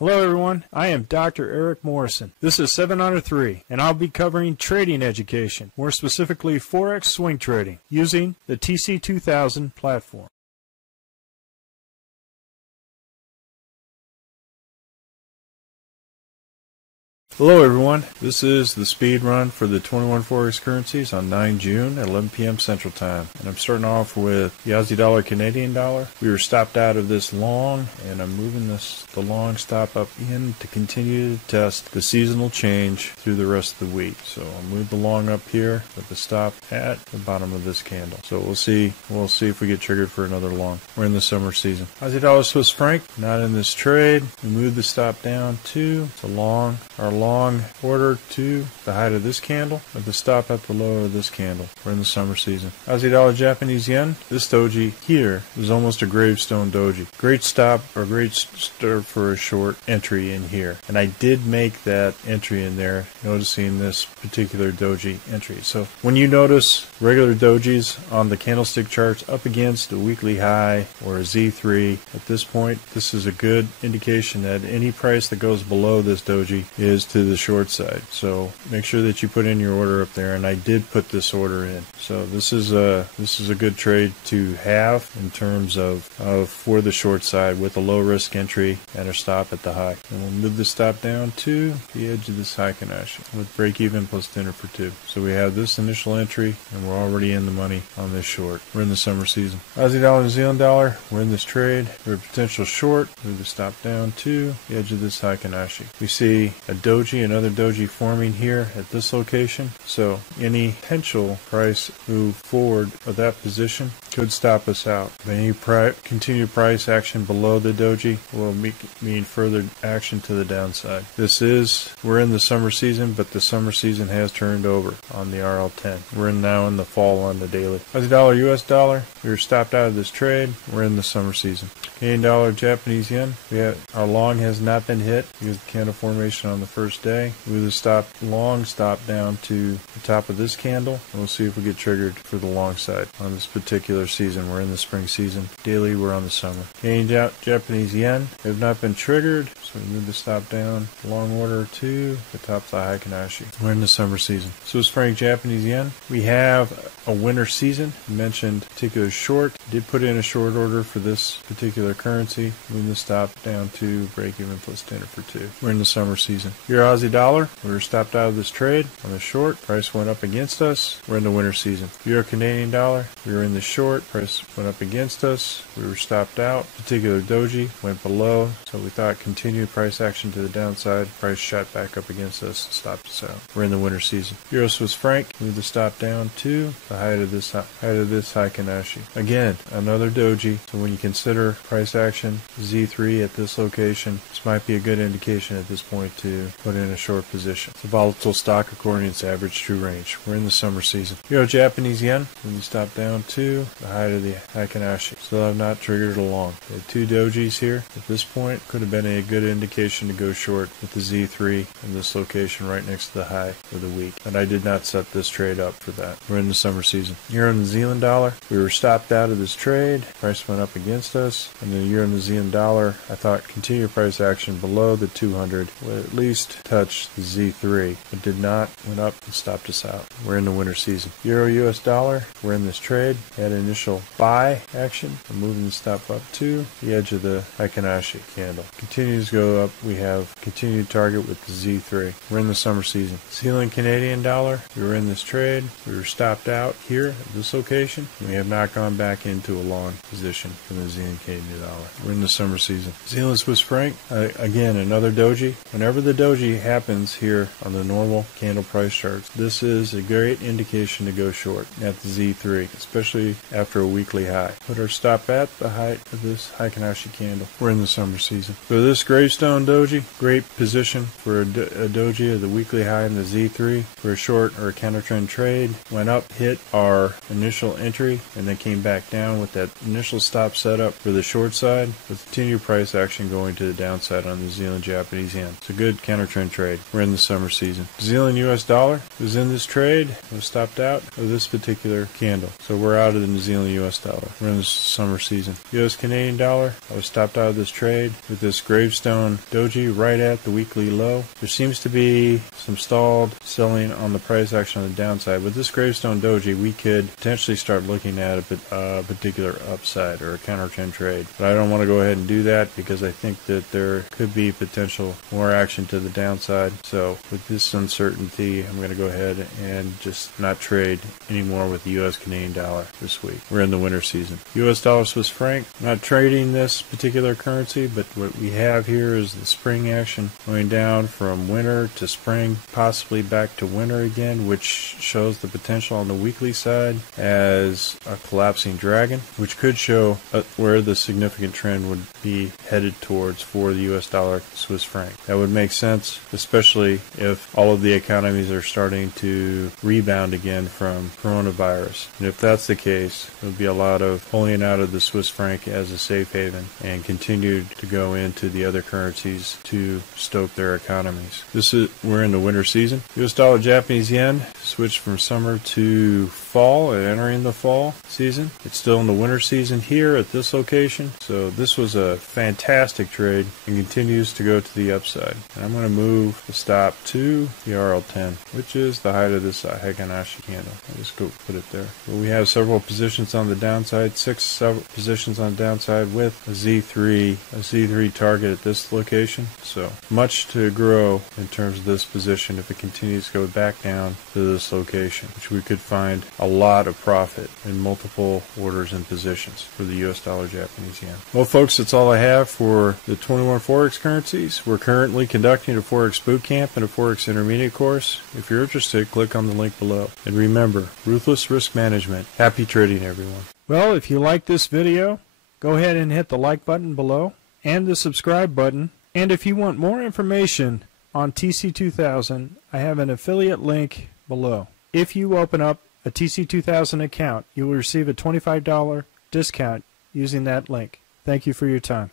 Hello everyone, I am Dr. Eric Morrison. This is 7 Under 3, and I'll be covering trading education, more specifically Forex swing trading, using the TC2000 platform. Hello everyone, this is the speed run for the 21 Forex currencies on 9 June at 11 p.m. Central Time. And I'm starting off with the Aussie dollar, Canadian dollar. We were stopped out of this long, and I'm moving the long stop up in to continue to test the seasonal change through the rest of the week. So I'll move the long up here with the stop at the bottom of this candle. So we'll see if we get triggered for another long. We're in the summer season. Aussie dollar, Swiss franc, not in this trade. We move the stop down to the long, our long order to the height of this candle with the stop at the low of this candle. We're in the summer season. Aussie dollar, Japanese yen. This doji here is almost a gravestone doji. Great stop or great start for a short entry in here. And I did make that entry in there, noticing this particular doji entry. So when you notice regular dojis on the candlestick charts up against a weekly high or a Z3 at this point, this is a good indication that any price that goes below this doji is to the short side. So make sure that you put in your order up there, and I did put this order in. So this is a good trade to have in terms of for the short side with a low risk entry and a stop at the high. And we'll move the stop down to the edge of this Heikin-Ashi with break even plus dinner for two. So we have this initial entry, and we're already in the money on this short. We're in the summer season. Aussie dollar, New Zealand dollar, we're in this trade. We're a potential short. Move the stop down to the edge of this Heikin-Ashi. We see a doji, another doji forming here at this location. So any potential price move forward of that position could stop us out. Any continued price action below the doji will mean further action to the downside. We're in the summer season, but the summer season has turned over on the RL10. We're now in the fall on the daily. Aussie dollar, US dollar, we were stopped out of this trade. We're in the summer season. Canadian dollar, Japanese yen, our long has not been hit because of the candle formation on the first day. Move the long stop down to the top of this candle, and we'll see if we get triggered for the long side on this particular season. We're in the spring season. Daily, we're on the summer. Canadian Japanese yen have not been triggered, so we move the stop down. Long order to the top of the Heikin-Ashi. We're in the summer season. Swiss franc, Japanese yen. We have a winter season. I mentioned particular short. Did put in a short order for this particular currency. Move the stop down to break even plus dinner for two. We're in the summer season. Euro Aussie dollar. We were stopped out of this trade on the short. Price went up against us. We're in the winter season. Euro Canadian dollar. We were in the short. Price went up against us. We were stopped out. Particular doji went below, so we thought continued price action to the downside. Price shot back up against us and stopped us out. We're in the winter season. Euro Swiss franc. Move the stop down to the height of this Heikin-Ashi. Again, another doji. So when you consider price action Z3 at this location, this might be a good indication at this point to put in a short position. It's a volatile stock according to its average true range. We're in the summer season. Euro Japanese yen. When you stop down to the height of the Heikin-Ashi. Still have not triggered along. We had two dojis here. At this point, could have been a good indication to go short with the Z3 in this location right next to the high for the week. But I did not set this trade up for that. We're in the summer season. Euro New Zealand dollar. We were stopped out of this trade. Price went up against us. And the Euro New Zealand dollar, I thought continued price action below the 200 would at least touch the Z3, but did not. Went up and stopped us out. We're in the winter season. Euro US dollar. We're in this trade. Had initial buy action. We're moving the stop up to the edge of the Heikin-Ashi candle. Continues to go up. We have continued target with the Z3. We're in the summer season. Zealand Canadian dollar. We were in this trade. We were stopped out here at this location. We have not gone back into a long position for the Zealand Canadian dollar. We're in the summer season. Zealand Swiss franc. Again, another doji. Whenever the doji happens here on the normal candle price charts, this is a great indication to go short at the Z3, especially after a weekly high. Put our stop at the height of this Heikin-Ashi candle. We're in the summer season. So this gravestone doji, great position for a doji of the weekly high in the Z3 for a short or a counter trend trade. Went up, hit our initial entry, and then came back down with that initial stop setup for the short side, with continued price action going to the downside on the New Zealand Japanese yen. It's a good counter trend trade. We're in the summer season. New Zealand US dollar was in this trade. Was stopped out of this particular candle. So we're out of the New Zealand US dollar. We're in the summer season. US Canadian dollar, I was stopped out of this trade with this gravestone doji right at the weekly low. There seems to be some stalled selling on the price action on the downside. With this gravestone doji, we could potentially start looking at a particular upside or a counter trend trade. But I don't want to go ahead and do that because I think that there could be potential more action to the downside. So with this uncertainty, I'm going to go ahead and just not trade anymore with the US Canadian dollar this week. We're in the winter season. US dollar Swiss franc, not trading this particular currency, but what we have here is the spring action going down from winter to spring, possibly back to winter again, which shows the potential on the weekly side as a collapsing dragon, which could show where the significant trend would be headed towards for the US dollar Swiss franc. That would make sense, especially if all of the economies are starting to rebound again from coronavirus. And if that's the case, there would be a lot of pulling out of the Swiss franc as a safe haven and continue to go into the other currencies to stoke their economies. We're in the winter season. US dollar Japanese yen switched from summer to fall and entering the fall season. It's still in the winter season here at this location. So this was a fantastic trade and continues to go to the upside. And I'm going to move the stop to the RL10, which is the height of this Heikin-Ashi candle. I'll just go put it there. But we have several positions on the downside, several positions on the downside with a Z3 target at this location. So much to grow in terms of this position if it continues to go back down to this location, which we could find a lot of profit in multiple orders and positions for the US dollar Japanese yen. Well, folks, that's all I have for the 21 Forex currencies. We're currently conducting a Forex bootcamp and a Forex intermediate course. If you're interested, click on the link below. And remember, ruthless risk management. Happy trading, everyone. Well, if you like this video, go ahead and hit the like button below and the subscribe button. And if you want more information on TC2000, I have an affiliate link below. If you open up a TC2000 account, you will receive a $25 discount using that link. Thank you for your time.